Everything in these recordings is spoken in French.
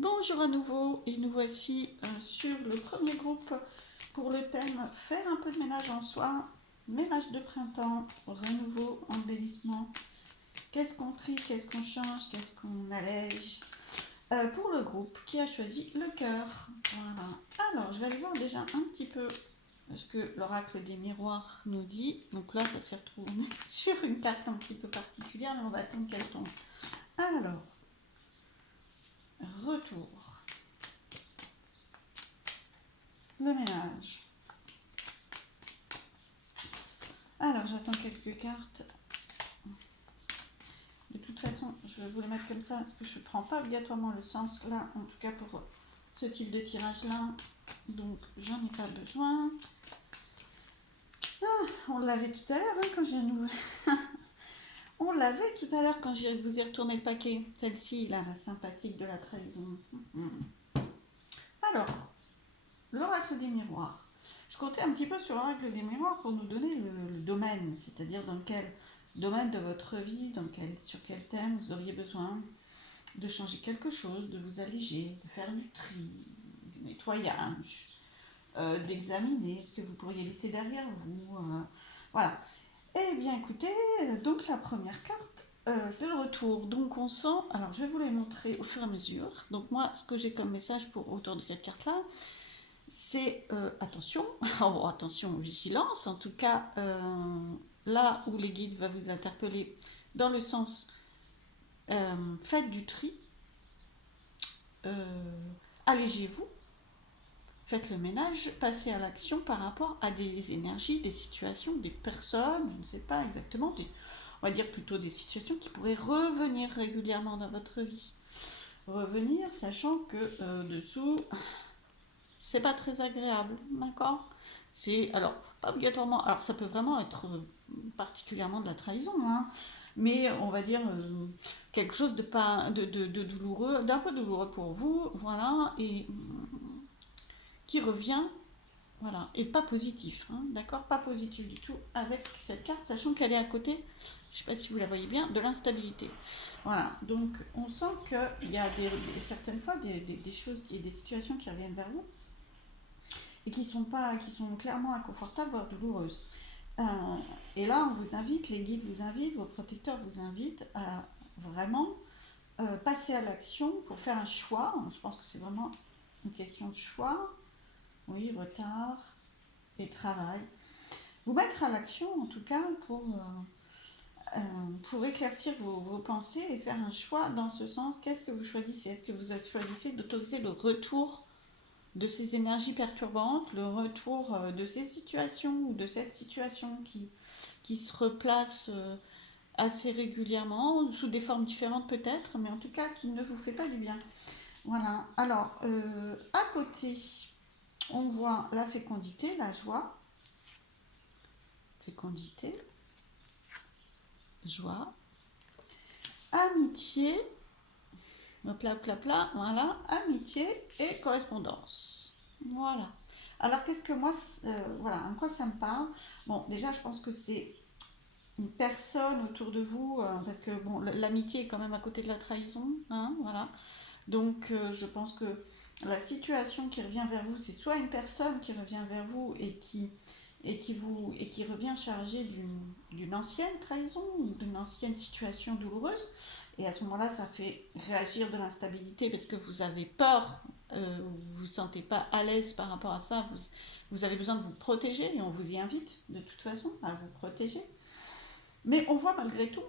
Bonjour à nouveau et nous voici sur le premier groupe pour le thème faire un peu de ménage en soi, ménage de printemps, renouveau, embellissement, qu'est-ce qu'on trie, qu'est-ce qu'on change, qu'est-ce qu'on allège. Pour le groupe qui a choisi le cœur. Voilà. Alors je vais aller voir déjà un petit peu ce que l'oracle des miroirs nous dit. Donc là ça s'est retrouvé sur une carte un petit peu particulière mais on va attendre qu'elle tombe. Alors, retour. Le ménage. Alors, j'attends quelques cartes. De toute façon, je vais vous les mettre comme ça, parce que je ne prends pas obligatoirement le sens là, en tout cas pour ce type de tirage-là. Donc, j'en ai pas besoin. Ah, on l'avait tout à l'heure, hein, quand j'ai nouveau. On l'avait tout à l'heure quand vous ai retourné le paquet. Celle-ci, là, la sympathique de la trahison. Alors, l'oracle des miroirs. Je comptais un petit peu sur l'oracle des miroirs pour nous donner le domaine, c'est-à-dire dans quel domaine de votre vie, sur quel thème vous auriez besoin de changer quelque chose, de vous alléger, de faire du tri, du nettoyage, d'examiner ce que vous pourriez laisser derrière vous. Voilà. Eh bien écoutez, donc la première carte, c'est le retour. Donc on sent, alors je vais vous les montrer au fur et à mesure. Donc moi, ce que j'ai comme message autour de cette carte-là, c'est attention, oh, attention, vigilance, en tout cas là où les guides vont vous interpeller dans le sens faites du tri, allégez-vous, faites le ménage, passez à l'action par rapport à des énergies, des situations, des personnes, je ne sais pas exactement, on va dire plutôt des situations qui pourraient revenir régulièrement dans votre vie. Revenir, sachant que dessous, c'est pas très agréable, d'accord? C'est, alors, pas obligatoirement, alors ça peut vraiment être particulièrement de la trahison, hein, mais on va dire quelque chose de pas de douloureux, d'un peu douloureux pour vous, voilà, et qui revient, voilà, et pas positif, hein, d'accord? Pas positif du tout avec cette carte, sachant qu'elle est à côté, je sais pas si vous la voyez bien, de l'instabilité. Voilà, donc on sent qu'il y a certaines fois des choses, des situations qui reviennent vers vous et qui sont clairement inconfortables, voire douloureuses. Euh, et là, on vous invite, les guides vous invitent, vos protecteurs vous invitent à vraiment passer à l'action pour faire un choix. Je pense que c'est vraiment une question de choix. Oui, retard et travail. Vous mettre à l'action, en tout cas, pour éclaircir vos pensées et faire un choix dans ce sens. Qu'est-ce que vous choisissez? Est-ce que vous choisissez d'autoriser le retour de ces énergies perturbantes, le retour de ces situations ou de cette situation qui se replace assez régulièrement, sous des formes différentes peut-être, mais en tout cas qui ne vous fait pas du bien. Voilà. Alors, à côté, on voit la fécondité, la joie. Fécondité, joie, amitié, hop là, hop là, hop là, voilà, amitié et correspondance. Voilà. Alors, qu'est-ce que moi, voilà, en quoi ça me parle? Bon, déjà, je pense que c'est une personne autour de vous, parce que bon, l'amitié est quand même à côté de la trahison, hein, voilà. Donc je pense que la situation qui revient vers vous, c'est soit une personne qui revient vers vous et qui revient chargée d'une ancienne trahison ou d'une ancienne situation douloureuse. Et à ce moment-là, ça fait réagir de l'instabilité parce que vous avez peur, vous vous sentez pas à l'aise par rapport à ça, vous avez besoin de vous protéger et on vous y invite de toute façon à vous protéger. Mais on voit malgré tout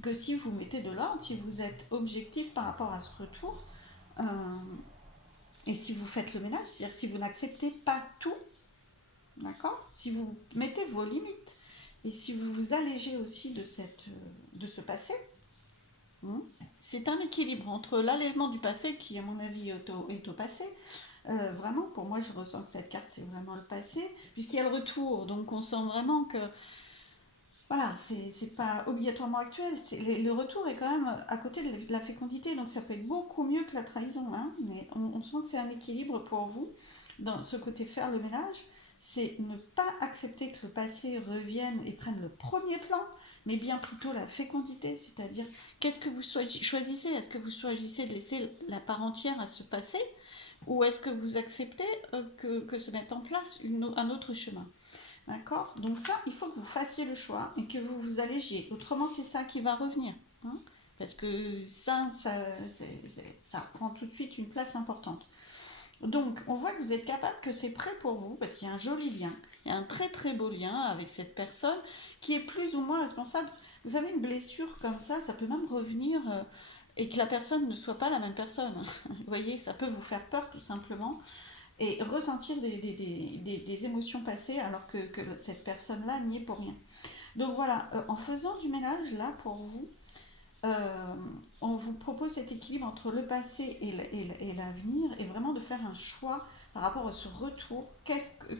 que si vous mettez de l'ordre, si vous êtes objectif par rapport à ce retour, euh, et si vous faites le ménage, c'est-à-dire si vous n'acceptez pas tout, d'accord? Si vous mettez vos limites, et si vous vous allégez aussi de ce passé, c'est un équilibre entre l'allègement du passé, qui à mon avis est au passé. Vraiment, pour moi, je ressens que cette carte, c'est vraiment le passé, puisqu'il y a le retour, donc on sent vraiment que voilà, c'est pas obligatoirement actuel. Le retour est quand même à côté de la fécondité, donc ça peut être beaucoup mieux que la trahison. Hein, mais on sent que c'est un équilibre pour vous. Dans ce côté faire le ménage, c'est ne pas accepter que le passé revienne et prenne le premier plan, mais bien plutôt la fécondité, c'est-à-dire qu'est-ce que vous choisissez? Est-ce que vous choisissez de laisser la part entière à se passer ou est-ce que vous acceptez que se mette en place un autre chemin? D'accord? Donc ça, il faut que vous fassiez le choix et que vous vous allégiez. Autrement, c'est ça qui va revenir. Hein, parce que ça prend tout de suite une place importante. Donc, on voit que vous êtes capable, que c'est prêt pour vous, parce qu'il y a un joli lien. Il y a un très très beau lien avec cette personne qui est plus ou moins responsable. Vous avez une blessure comme ça peut même revenir et que la personne ne soit pas la même personne. Vous voyez, ça peut vous faire peur tout simplement et ressentir des émotions passées alors que cette personne-là n'y est pour rien. Donc voilà, en faisant du ménage là pour vous, on vous propose cet équilibre entre le passé et l'avenir et vraiment de faire un choix par rapport à ce retour.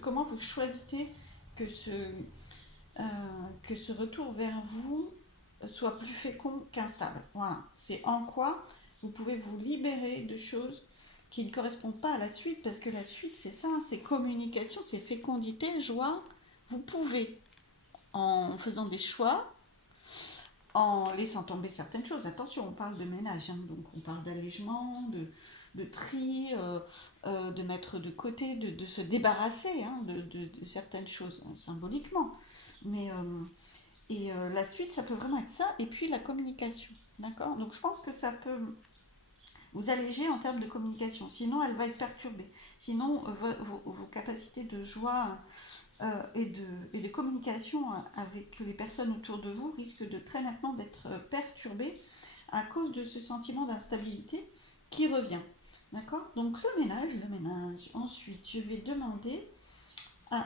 Comment vous choisissez que ce, euh, que ce retour vers vous soit plus fécond qu'instable. Voilà, c'est en quoi vous pouvez vous libérer de choses qui ne correspondent pas à la suite, parce que la suite, c'est ça, c'est communication, c'est fécondité, joie. Vous pouvez, en faisant des choix, en laissant tomber certaines choses. Attention, on parle de ménage, hein, donc on parle d'allègement, de tri, de mettre de côté, de se débarrasser hein, de certaines choses, symboliquement. Mais la suite, ça peut vraiment être ça. Et puis la communication. D'accord? Donc je pense que ça peut vous alléger en termes de communication. Sinon, elle va être perturbée. Sinon, vos capacités de joie et de communication avec les personnes autour de vous risquent de très nettement d'être perturbées à cause de ce sentiment d'instabilité qui revient. D'accord? Donc le ménage. Ensuite, je vais demander à...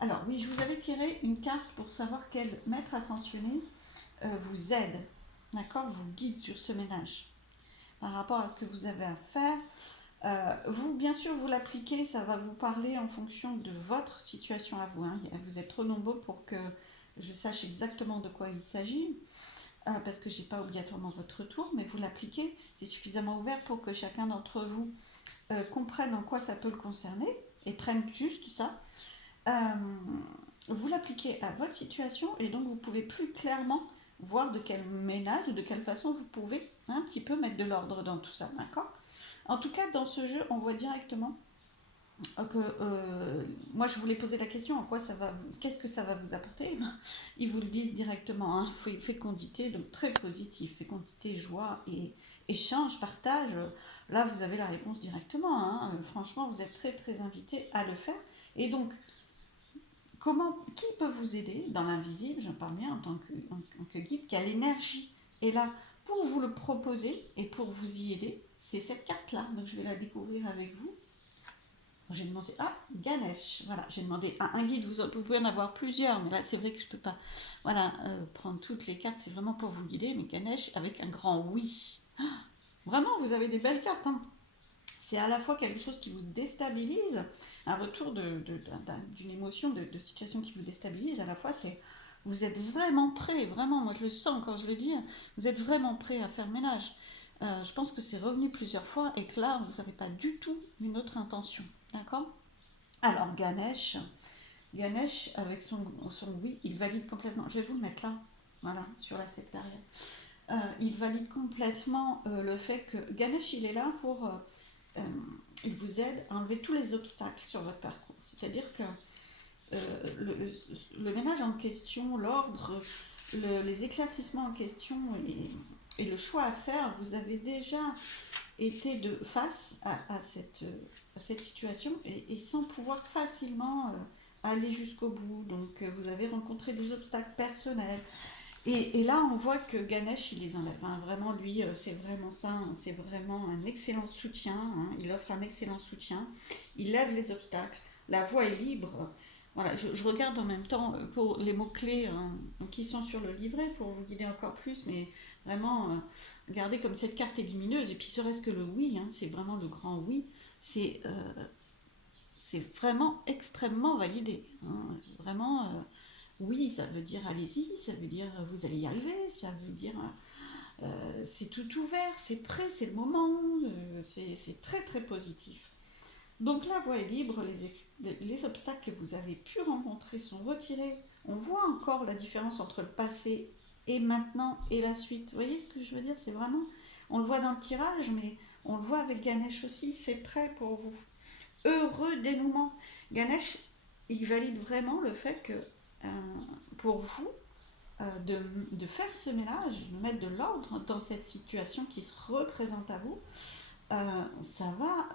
Alors oui, je vous avais tiré une carte pour savoir quel maître ascensionné vous aide, d'accord, vous guide sur ce ménage par rapport à ce que vous avez à faire. Vous, bien sûr, vous l'appliquez, ça va vous parler en fonction de votre situation à vous. Hein. Vous êtes trop nombreux pour que je sache exactement de quoi il s'agit, parce que je n'ai pas obligatoirement votre retour, mais vous l'appliquez, c'est suffisamment ouvert pour que chacun d'entre vous comprenne en quoi ça peut le concerner et prenne juste ça. Vous l'appliquez à votre situation et donc vous pouvez plus clairement voir de quel ménage ou de quelle façon vous pouvez un petit peu mettre de l'ordre dans tout ça, d'accord? En tout cas, dans ce jeu, on voit directement que moi je voulais poser la question en quoi ça va qu'est-ce que ça va vous apporter. Ils vous le disent directement, hein, fécondité, donc très positif, fécondité, joie et échange, partage. Là, vous avez la réponse directement. Hein. Franchement, vous êtes très très invité à le faire. Et donc, qui peut vous aider dans l'invisible, je parle bien en tant que guide, qui a l'énergie est là pour vous le proposer et pour vous y aider, c'est cette carte-là. Donc je vais la découvrir avec vous. J'ai demandé Ganesh. Voilà, j'ai demandé à un guide. Vous pouvez en avoir plusieurs, mais là c'est vrai que je ne peux pas. Voilà, prendre toutes les cartes, c'est vraiment pour vous guider. Mais Ganesh avec un grand oui. Vraiment, vous avez des belles cartes. Hein. C'est à la fois quelque chose qui vous déstabilise, un retour d'une émotion, de situation qui vous déstabilise. À la fois, c'est vous êtes vraiment prêt, vraiment. Moi, je le sens quand je le dis. Vous êtes vraiment prêt à faire ménage. Je pense que c'est revenu plusieurs fois et que là, vous n'avez pas du tout une autre intention. D'accord? Alors, Ganesh, avec son oui, il valide complètement. Je vais vous le mettre là, voilà, sur la sectarienne. Il valide complètement le fait que Ganesh, il est là pour... il vous aide à enlever tous les obstacles sur votre parcours. C'est-à-dire que le ménage en question, l'ordre, les éclaircissements en question et le choix à faire, vous avez déjà été face à cette situation et sans pouvoir facilement aller jusqu'au bout. Donc vous avez rencontré des obstacles personnels. Et là, on voit que Ganesh, il les enlève. Hein. Vraiment, lui, c'est vraiment ça. Hein. C'est vraiment un excellent soutien. Hein. Il offre un excellent soutien. Il lève les obstacles. La voie est libre. Voilà, je regarde en même temps pour les mots-clés hein, qui sont sur le livret pour vous guider encore plus. Mais vraiment, regardez comme cette carte est lumineuse. Et puis, serait-ce que le oui, hein, c'est vraiment le grand oui. C'est vraiment extrêmement validé. Hein. Vraiment... oui, ça veut dire allez-y, ça veut dire vous allez y arriver, ça veut dire c'est tout ouvert, c'est prêt, c'est le moment, c'est très très positif. Donc la voie est libre, les obstacles que vous avez pu rencontrer sont retirés, on voit encore la différence entre le passé et maintenant et la suite. Vous voyez ce que je veux dire? C'est vraiment, on le voit dans le tirage, mais on le voit avec Ganesh aussi, c'est prêt pour vous. Heureux dénouement. Ganesh, il valide vraiment le fait que pour vous, de faire ce ménage, de mettre de l'ordre dans cette situation qui se représente à vous, ça va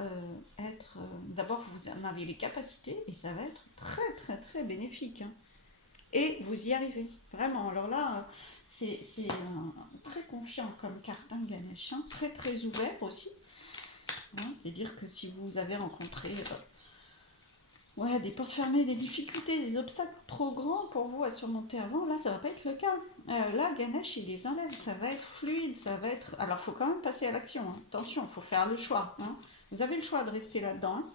être... D'abord, vous en avez les capacités et ça va être très très très bénéfique. Hein. Et vous y arrivez, vraiment. Alors là, c'est très confiant comme carte, hein, Ganesh, hein, très très ouvert aussi. Hein, c'est-à-dire que si vous avez rencontré ouais, des portes fermées, des difficultés, des obstacles trop grands pour vous à surmonter avant, là, ça va pas être le cas. Là, Ganesh, il les enlève, ça va être fluide, ça va être... Alors, il faut quand même passer à l'action, hein. Attention, il faut faire le choix. Hein. Vous avez le choix de rester là-dedans. Hein.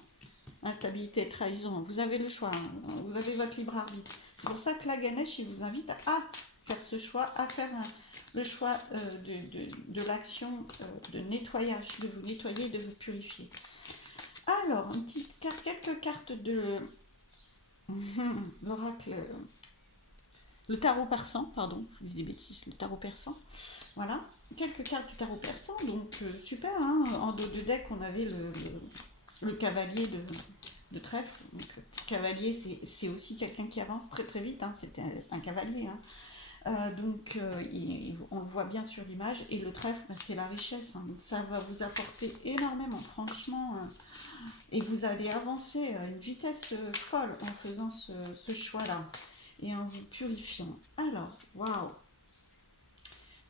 Instabilité, trahison, vous avez le choix, hein. Vous avez votre libre arbitre. C'est pour ça que là, Ganesh, il vous invite à faire ce choix, à faire le choix de l'action de nettoyage, de vous nettoyer, de vous purifier. Alors, une petite carte, quelques cartes de l'oracle, le tarot persan, pardon, je dis des bêtises, le tarot persan. Voilà, quelques cartes du tarot persan, donc super, hein. En dos de deck, on avait le cavalier de trèfle. Donc, cavalier, c'est aussi quelqu'un qui avance très très vite, hein. C'était un cavalier, hein. On le voit bien sur l'image, et le trèfle, c'est la richesse, hein. Donc ça va vous apporter énormément, franchement, et vous allez avancer à une vitesse folle en faisant ce choix-là et en vous purifiant. Alors, waouh!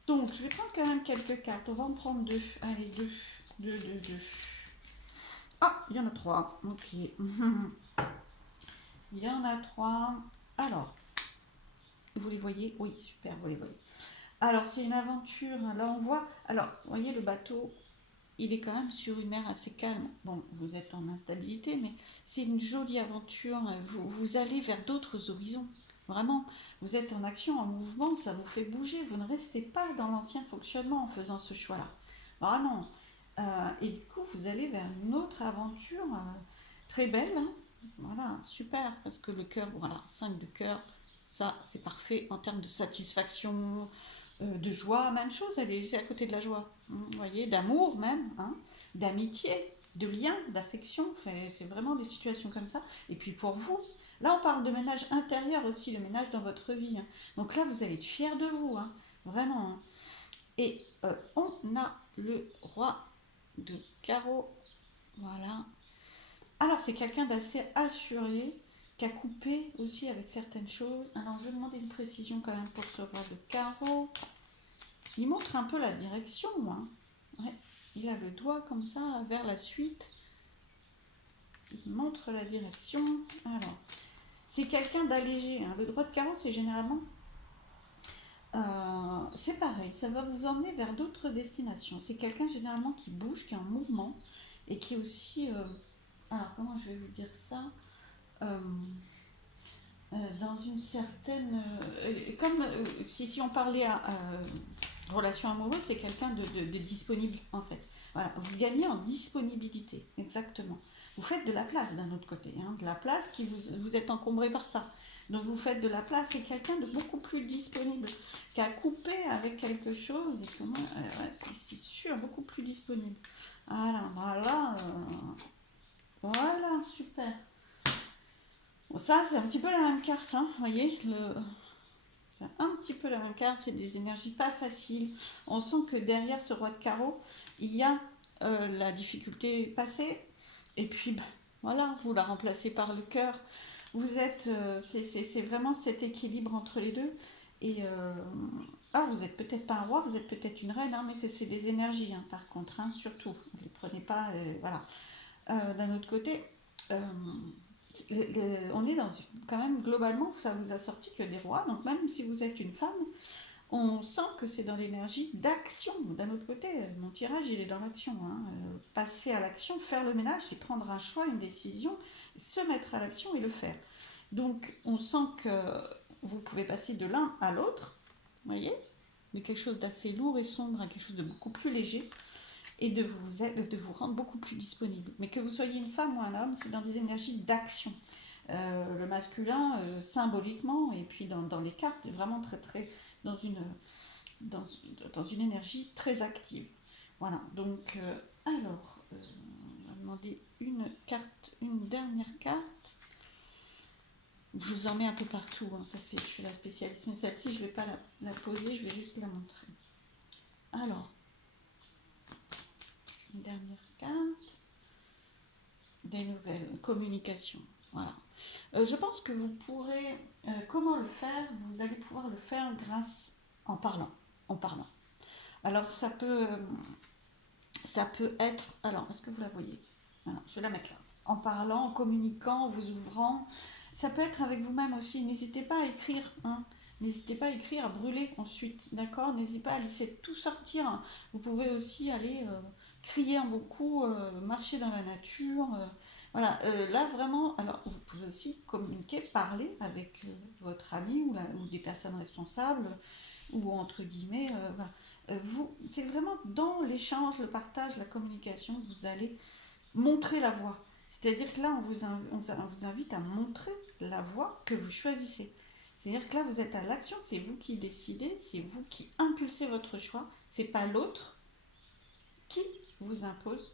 Donc, je vais prendre quand même quelques cartes. On va en prendre deux. Allez, deux. Ah, il y en a trois. Ok. Il y en a trois. Alors, vous les voyez? Oui, super, vous les voyez. Alors, c'est une aventure. Là, on voit... Alors, vous voyez, le bateau, il est quand même sur une mer assez calme. Bon, vous êtes en instabilité, mais c'est une jolie aventure. Vous allez vers d'autres horizons. Vraiment, vous êtes en action, en mouvement, ça vous fait bouger. Vous ne restez pas dans l'ancien fonctionnement en faisant ce choix-là. Vraiment. Et du coup, vous allez vers une autre aventure très belle. Hein. Voilà, super, parce que le cœur, voilà, 5 de cœur, ça, c'est parfait en termes de satisfaction, de joie, même chose, c'est à côté de la joie. Vous voyez, d'amour même, hein, d'amitié, de lien, d'affection, c'est vraiment des situations comme ça. Et puis pour vous, là on parle de ménage intérieur aussi, le ménage dans votre vie. Hein. Donc là vous allez être fiers de vous, hein, vraiment. Hein. Et on a le roi de carreau, voilà. Alors c'est quelqu'un d'assez assuré, qui a coupé aussi avec certaines choses. Alors je vais demander une précision quand même pour ce roi de carreau. Il montre un peu la direction, hein. Ouais. Il a le doigt comme ça vers la suite. Il montre la direction. Alors, c'est quelqu'un d'allégé. Hein. Le droit de carreau, c'est généralement... c'est pareil, ça va vous emmener vers d'autres destinations. C'est quelqu'un généralement qui bouge, qui est en mouvement et qui est aussi... alors, comment je vais vous dire ça dans une certaine... comme si on parlait à relation amoureuse, c'est quelqu'un de disponible en fait. Voilà, vous gagnez en disponibilité, exactement. Vous faites de la place d'un autre côté, hein, de la place qui vous êtes encombré par ça. Donc vous faites de la place, c'est quelqu'un de beaucoup plus disponible, qui a coupé avec quelque chose, et comment, ouais, c'est sûr, beaucoup plus disponible. Voilà, super. Bon, ça, c'est un petit peu la même carte, hein, vous voyez, c'est un petit peu la même carte, c'est des énergies pas faciles. On sent que derrière ce roi de carreau, il y a la difficulté passée, et puis voilà, vous la remplacez par le cœur. Vous êtes, c'est vraiment cet équilibre entre les deux. Et vous êtes peut-être pas un roi, vous êtes peut-être une reine, hein, mais c'est des énergies, hein, par contre, hein, surtout. Ne les prenez pas, voilà. D'un autre côté, on est dans quand même globalement ça vous a sorti que des rois, donc même si vous êtes une femme, on sent que c'est dans l'énergie d'action. D'un autre côté, mon tirage il est dans l'action, hein. Passer à l'action, faire le ménage, c'est prendre un choix, une décision, se mettre à l'action et le faire. Donc on sent que vous pouvez passer de l'un à l'autre, vous voyez, de quelque chose d'assez lourd et sombre à quelque chose de beaucoup plus léger, et de vous rendre beaucoup plus disponible. Mais que vous soyez une femme ou un homme, c'est dans des énergies d'action. le masculin symboliquement, et puis dans les cartes, vraiment très très dans une, dans, dans une énergie très active. Voilà, donc alors, on va demander une carte, une dernière carte. Je vous en mets un peu partout, hein. Ça c'est, je suis la spécialiste, mais celle-ci je ne vais pas la poser, je vais juste la montrer. Alors, une dernière carte, des nouvelles communications. Voilà. Je pense que vous pourrez, comment le faire? Vous allez pouvoir le faire grâce en parlant, en parlant. Alors ça peut être, alors est-ce que vous la voyez? Alors, je vais la mettre là. En parlant, en communiquant, en vous ouvrant. Ça peut être avec vous-même aussi. N'hésitez pas à écrire, hein. N'hésitez pas à écrire, à brûler ensuite, d'accord? N'hésitez pas à laisser tout sortir, hein. Vous pouvez aussi aller crier beaucoup, marcher dans la nature. Voilà, là vraiment, alors vous pouvez aussi communiquer, parler avec votre ami ou des personnes responsables, ou entre guillemets, voilà. C'est vraiment dans l'échange, le partage, la communication, que vous allez montrer la voie. C'est-à-dire que là, on vous invite à montrer la voie que vous choisissez. C'est-à-dire que là, vous êtes à l'action, c'est vous qui décidez, c'est vous qui impulsez votre choix, c'est pas l'autre qui vous impose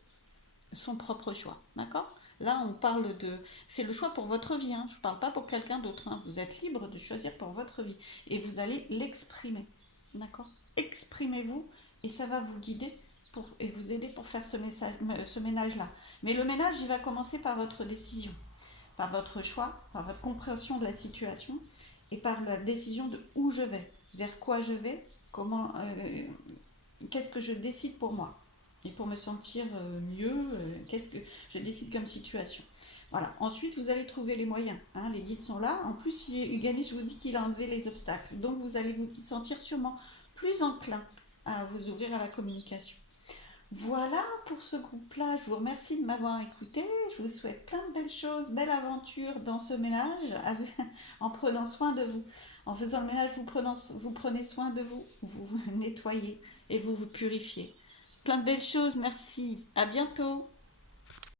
son propre choix. D'accord? Là, on parle de... C'est le choix pour votre vie, hein. Je ne parle pas pour quelqu'un d'autre, hein. Vous êtes libre de choisir pour votre vie. Et vous allez l'exprimer. D'accord? Exprimez-vous et ça va vous guider et vous aider pour faire ce ménage-là. Mais le ménage, il va commencer par votre décision, par votre choix, par votre compréhension de la situation et par la décision de où je vais, vers quoi je vais, qu'est-ce que je décide pour moi et pour me sentir mieux, qu'est-ce que je décide comme situation. Voilà. Ensuite, vous allez trouver les moyens, hein. Les guides sont là. En plus, Ganesh, je vous dis qu'il a enlevé les obstacles. Donc, vous allez vous sentir sûrement plus enclin à vous ouvrir à la communication. Voilà pour ce groupe-là. Je vous remercie de m'avoir écouté. Je vous souhaite plein de belles choses, belle aventure dans ce ménage, en prenant soin de vous. En faisant le ménage, vous prenez soin de vous, vous vous nettoyez et vous vous purifiez. Plein de belles choses, merci. À bientôt.